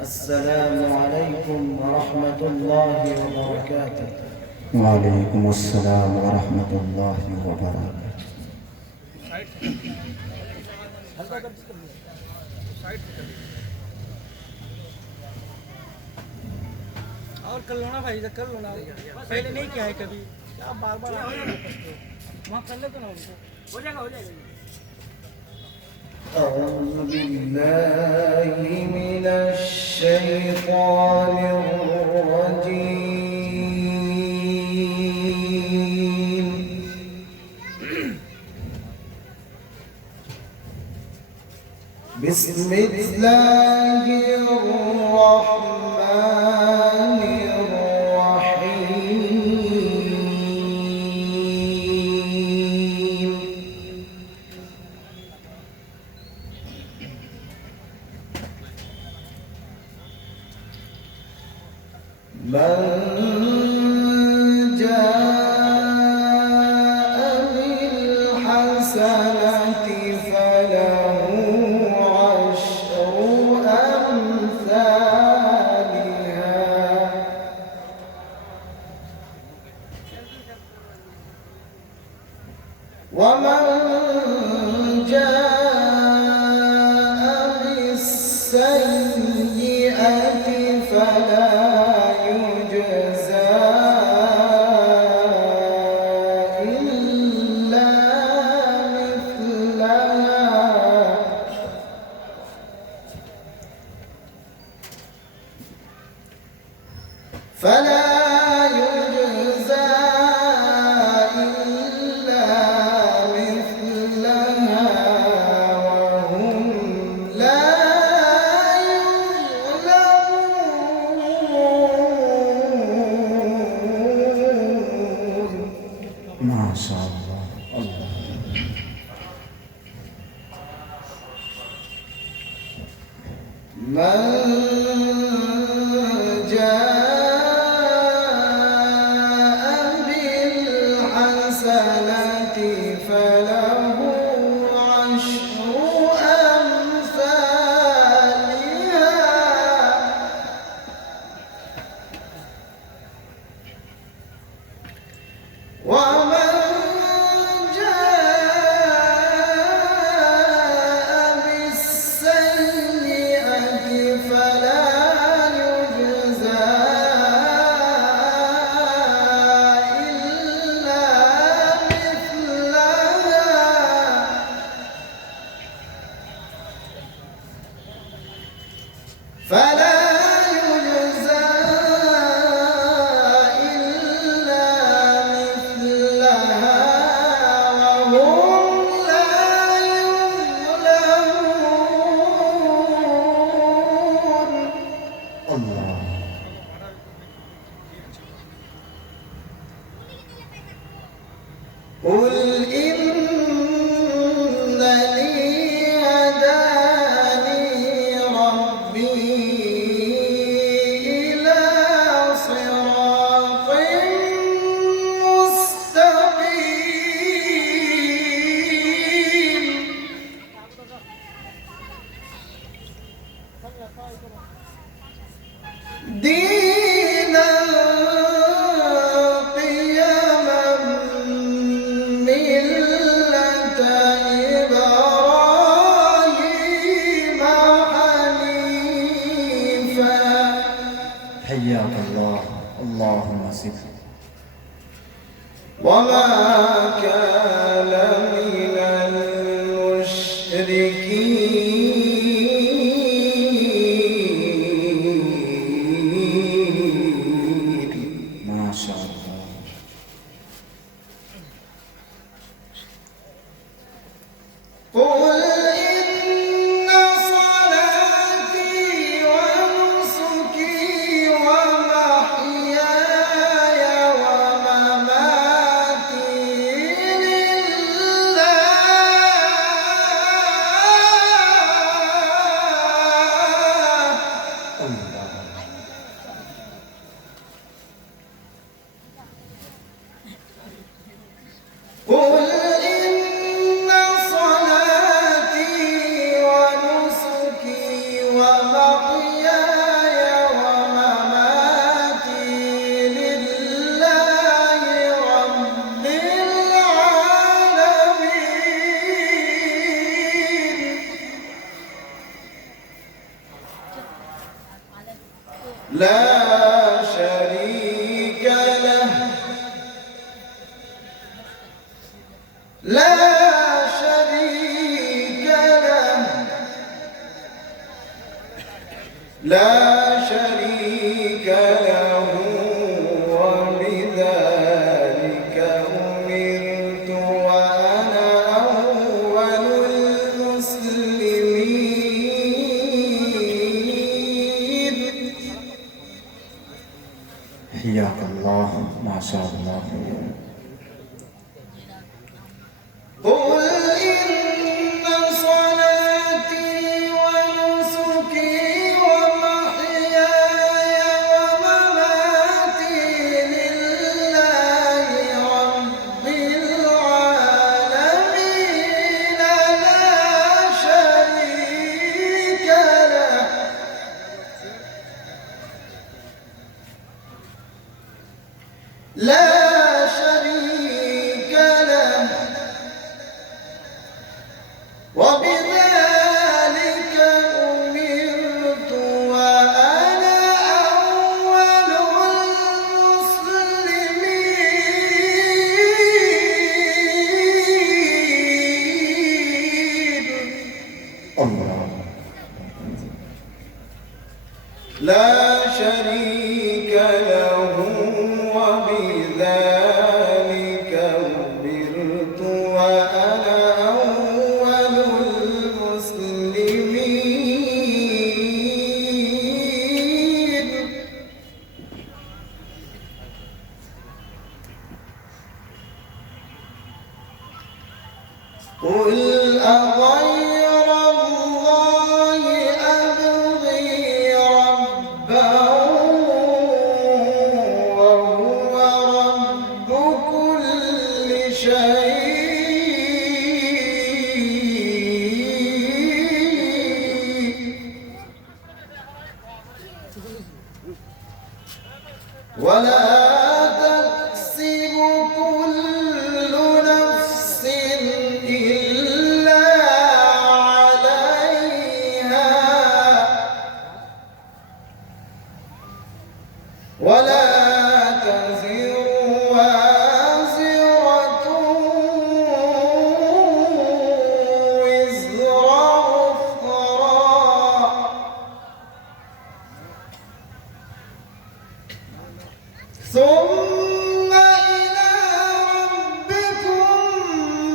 السلام عليكم ورحمة الله وبركاته. وعليكم السلام ورحمة الله وبركاته. और कर लो ना भाई, इधर कर लो ना, पहले नहीं किया है कभी, आप बार बार वहाँ कर लेते ना, उनको हो जाएगा हो जाएगा। أعوذ بالله من الشيطان الرجيم. بسم الله الرحمن الرحيم. من جاء بالحسنة فله عشر أمثالها، ومن جاء بالسيئة فلا يجزى إلا مثلها، فلا يجزى إلا مثلها وهم لا يظلمون. ما شاء الله. الله. من جاء بالحسنة فله عشر أمثالها، ومن جاء بالسيئة فلا يجزى إلا مثلها، فلا يجزى إلا مثلها وهم لا يظلمون. الله. قل إنني هداني ربي إلى صراط مستقيم دينا قيما ملة إبراهيم حنيفا. حياك الله. اللهم صل. وما كان من المشركين. ما شاء الله. قل إن صلاتي ونسكي ومحياي ومماتي لا شريك له لا شريك له لا شريك له وبذلك أمرت وأنا أول المسلمين. حياك الله ما شاء الله. قل إن صلاتي ونسكي ومحياي ومماتي لله رب العالمين لا شريك له لا شريك له وبذلك أمرت وأنا أول المسلمين. الله. لا شريك له وبذلك أمرت وأنا أول المسلمين. قل أغير الله أبغي ربا وهو رب كل شيء ولا تكسب كل نفس إلا عليها ولا تزر وازرة وزر أخرى ثم إلى ربكم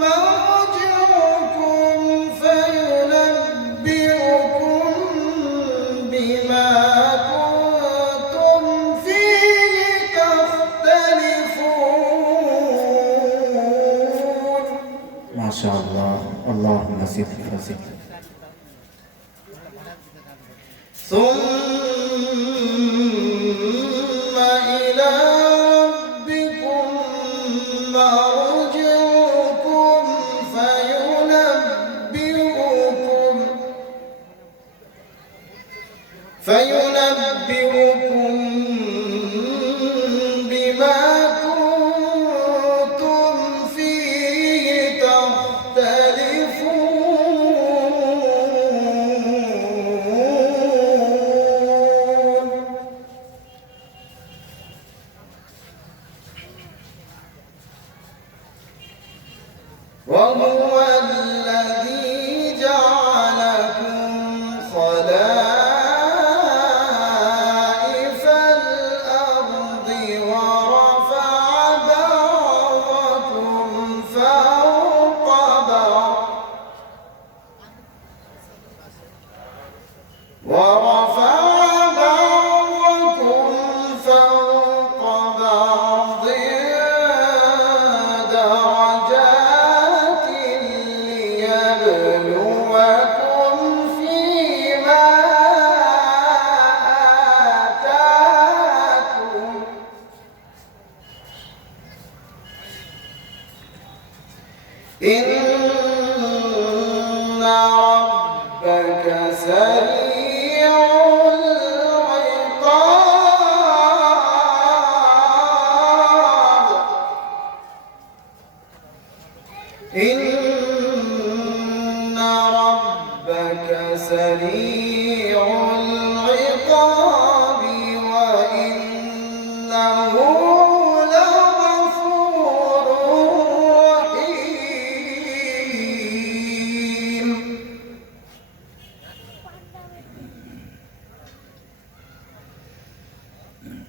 مرجعكم فينبئكم بما كنتم فيه تختلفون. ما شاء الله. اللهم زد فزد. ثم إلى ربكم مرجعكم فينبئكم بما كنتم فيه تختلفون. وهو الذي جعلكم خلائف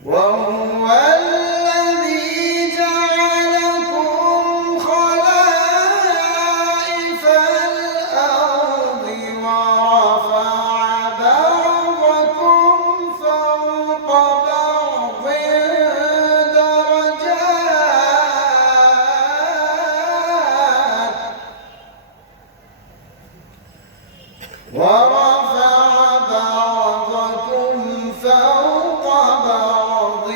وهو الذي جعلكم خلائف الأرض ورفع بعضكم فوق بعض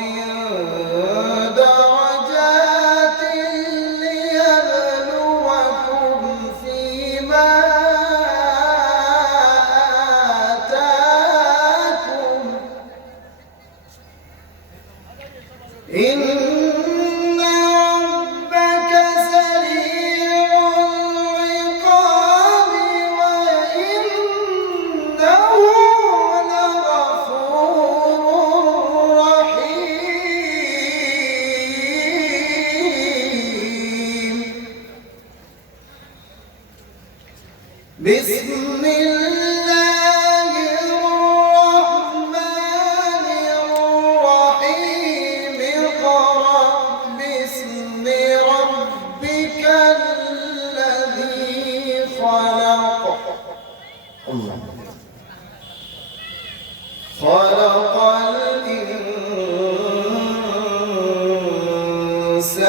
درجات ليبلوكم فيما آتاكم إن ربك سريع العقاب وإنه لغفور رحيم بسم الله الرحمن الرحيم اقرأ باسم ربك الذي خلق الله خلق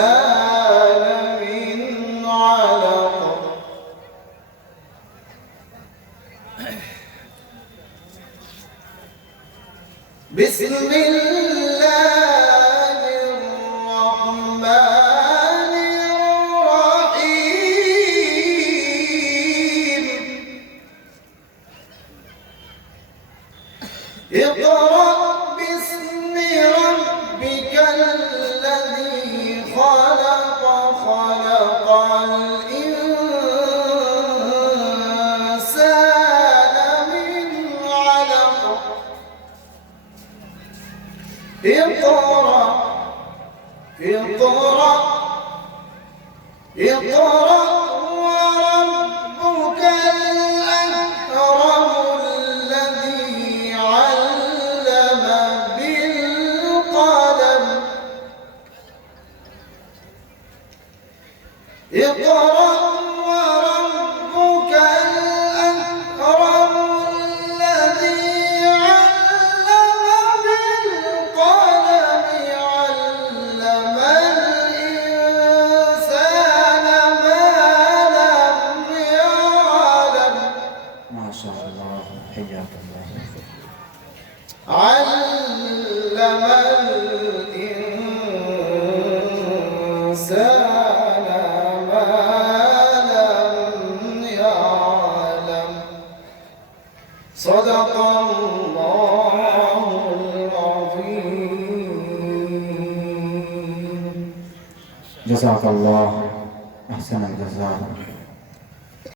الإنسان من علق بسم الله الرحمن الرحيم اقرأ باسم ربك الذي خلق خلق الإنسان من علق اقرأ اقرأ اقرأ وربك الأكرم الذي علم بالقلم اقرأ وربك الأكرم الذي علم بالقلم علم الإنسان ما لم يعلم ما شاء الله حياك الله علم الإنسان ما لم يعلم صدق الله العظيم جزاك الله أحسن الجزاء